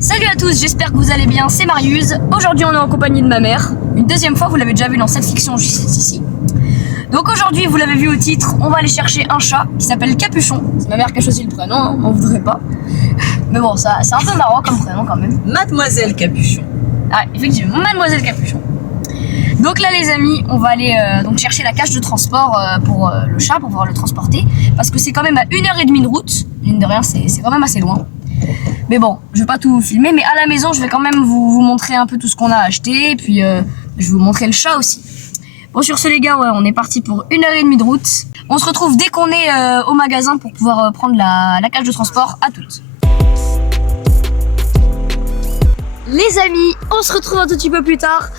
Salut à tous, j'espère que vous allez bien, c'est Marius. Aujourd'hui on est en compagnie de ma mère. Une deuxième fois, vous l'avez déjà vu dans cette fiction juste ici. Donc aujourd'hui, vous l'avez vu au titre, on va aller chercher un chat qui s'appelle Capuchon. C'est ma mère qui a choisi le prénom, on m'en voudrait pas. Mais bon, ça c'est un peu marrant comme prénom quand même. Mademoiselle Capuchon. Ah, effectivement, Mademoiselle Capuchon. Donc là les amis, on va aller donc chercher la cage de transport pour le chat, pour pouvoir le transporter. Parce que c'est quand même à 1h30 de route. Mine de rien, c'est quand même assez loin. Mais bon, je vais pas tout filmer, mais à la maison, je vais quand même vous montrer un peu tout ce qu'on a acheté. Et puis, je vais vous montrer le chat aussi. Bon, sur ce les gars, ouais, on est parti pour 1h30 de route. On se retrouve dès qu'on est au magasin pour pouvoir prendre la cage de transport. À toutes. Les amis, on se retrouve un tout petit peu plus tard.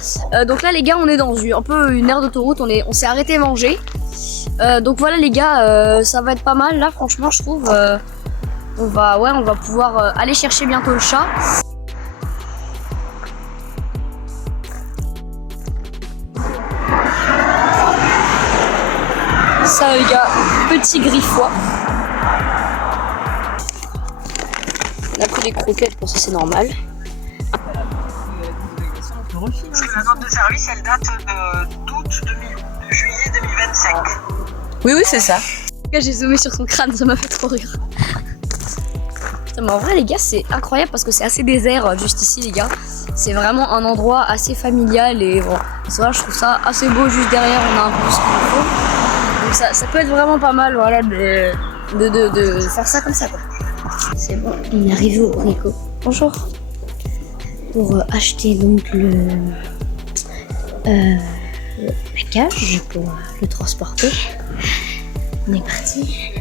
Donc là les gars, on est dans un peu une aire d'autoroute, on s'est arrêté manger. Donc voilà les gars, ça va être pas mal là, franchement je trouve. On va pouvoir aller chercher bientôt le chat. Ça les gars, petit griffois. On a pris des croquettes, pour ça c'est normal. Parce que la note de service, elle date de juillet 2025. Oui, c'est ça. J'ai zoomé sur son crâne, ça m'a fait trop rire. Putain, mais en vrai, les gars, c'est incroyable parce que c'est assez désert juste ici, les gars. C'est vraiment un endroit assez familial et bon, c'est vrai, je trouve ça assez beau juste derrière. On a un peu ce qu'il faut. Donc ça peut être vraiment pas mal, voilà, de faire ça comme ça, quoi. C'est bon, on est arrivé au Brico. Bonjour. Pour acheter donc la cage pour le transporter. On est parti.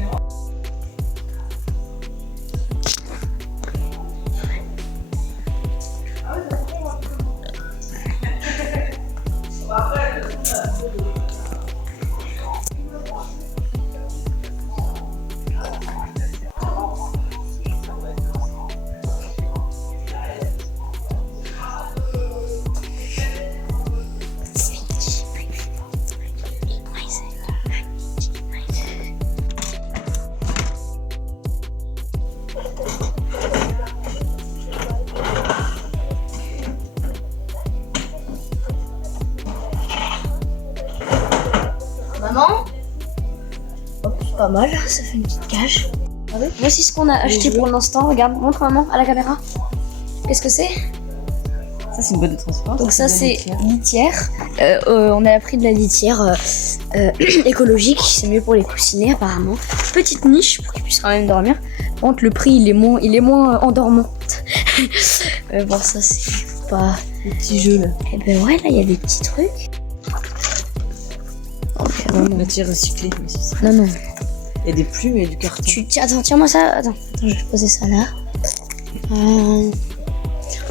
Maman, hop, c'est pas mal, ça fait une petite cage. Voici ce qu'on a acheté pour l'instant. Regarde, montre maman à la caméra. Qu'est-ce que c'est? Ça, c'est une boîte de transport. Donc ça c'est litière. On a pris de la litière écologique, c'est mieux pour les coussinets apparemment. Petite niche pour qu'ils puissent quand même dormir. Par contre le prix il est moins endormant. Bon ça c'est pas... Les petits jeux là. Eh ben ouais, là il y a des petits trucs. Matière recyclée. Non, non. Il y a des plumes et du carton. Attends, tiens-moi ça. Attends, je vais poser ça là.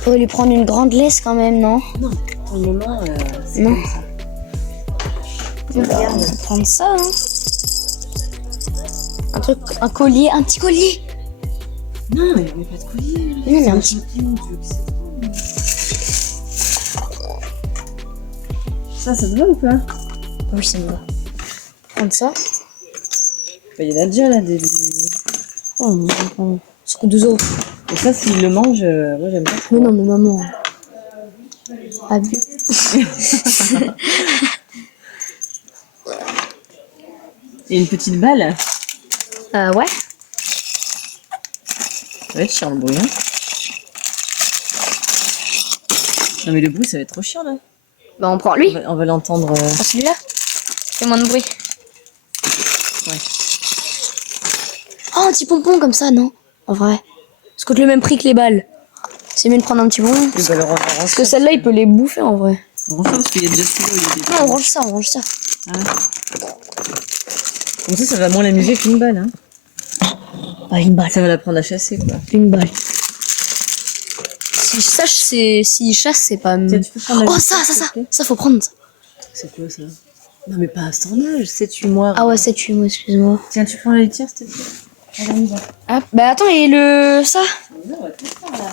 Faudrait lui prendre une grande laisse quand même, non? Non, pour le moment, c'est non. Comme ça. On va prendre ça, hein. Un truc, un collier, un petit collier. Non, mais il n'y a pas de collier. Non, mais un petit... Ça te va ou pas? Oui, ça me va. Prendre ça. Bah, il y en a déjà là des... Oh non, ça coûte 2 €. Et ça, s'il le mange, moi j'aime pas. Mais non, mais maman. Abus. Et une petite balle. Ouais. Ça va être chiant le bruit, hein. Non mais le bruit, ça va être trop chiant là. Bah on prend lui. On va l'entendre. Prends celui-là. Fais moins de bruit. Ouais. Oh, un petit pompon comme ça, non? En vrai. Ça coûte le même prix que les balles. C'est mieux de prendre un petit pompon. Oui, bah, alors, Parce que celle-là, il peut les bouffer en vrai. On range ça parce qu'il y a déjà celui-là. Non, on range ça, on range ça. Ah ouais. Comme ça va moins l'amuser qu'une balle, hein. Bah, une balle. Ça va l'apprendre à chasser, quoi. Une balle. S'il chasse, c'est pas... Tiens, tu peux prendre la Oh, litière, ça, faut prendre ça. C'est quoi ça? Non mais pas à son âge, 7-8 mois. Ah ouais, 7-8 mois, excuse-moi. Tiens, tu prends la litière, s'il te plaît. Allez, on y va. Ah, bah attends, et le... ça? Non, on va tout faire là.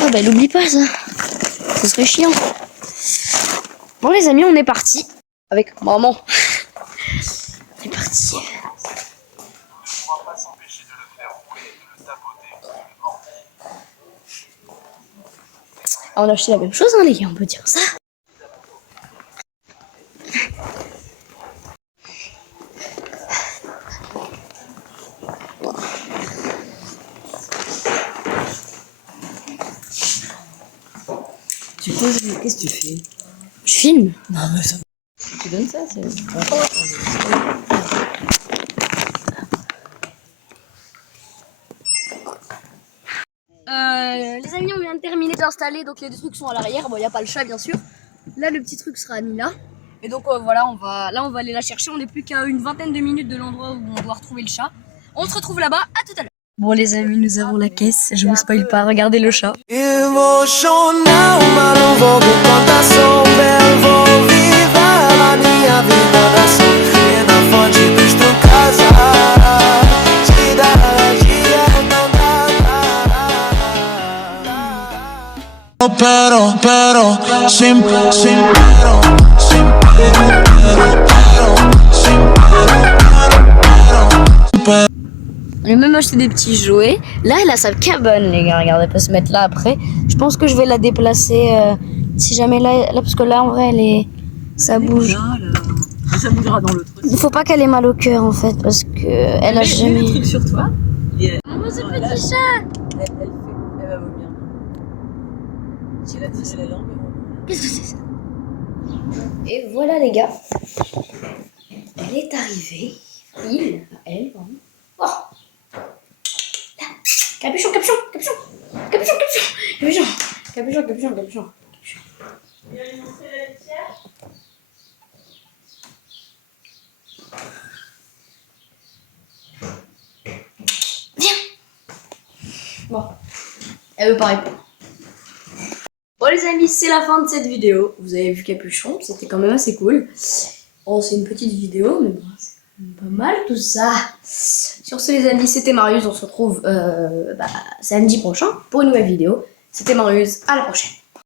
Ah bah, l'oublie pas, ça. Ce serait chiant. Bon, les amis, on est parti. Avec maman. On est parti. on a acheté la même chose, hein, les gars, on peut dire ça. Tu poses, qu'est-ce que tu fais? Je filme. Non, mais ça. Tu donnes ça, c'est. Les amis, on vient de terminer d'installer, donc les deux trucs sont à l'arrière. Bon, il n'y a pas le chat, bien sûr. Là, le petit truc sera mis là. Et donc voilà, on va aller la chercher. On n'est plus qu'à une vingtaine de minutes de l'endroit où on doit retrouver le chat. On se retrouve là-bas, à tout à l'heure. Bon les amis, nous avons la caisse. Je vous spoil pas, regardez le chat. Emocional, uma nova contação, belo vou viver a minha vida da sorrida, fonte dos tu casa, cidade não dá. Pero, sin On a même acheté des petits jouets. Là, elle a sa cabane, les gars. Regardez, elle peut se mettre là après. Je pense que je vais la déplacer si jamais là, parce que là, en vrai, ça bouge. Ça bougera dans l'autre. Il faut pas qu'elle ait mal au cœur, en fait, parce que elle a jamais. Le truc sur toi. Oh, ce petit chat. Elle va vomir. Elle a tiré la langue. Qu'est-ce que c'est ça? Et voilà, les gars. Elle est arrivée. Elle, pardon. Oh. Capuchon. Viens. Bon, elle veut pas répondre. Bon les amis, c'est la fin de cette vidéo. Vous avez vu Capuchon, c'était quand même assez cool. Bon, c'est une petite vidéo, mais bon, c'est quand même pas mal tout ça. Sur ce les amis, c'était Marius, on se retrouve samedi prochain pour une nouvelle vidéo. C'était Marius, à la prochaine.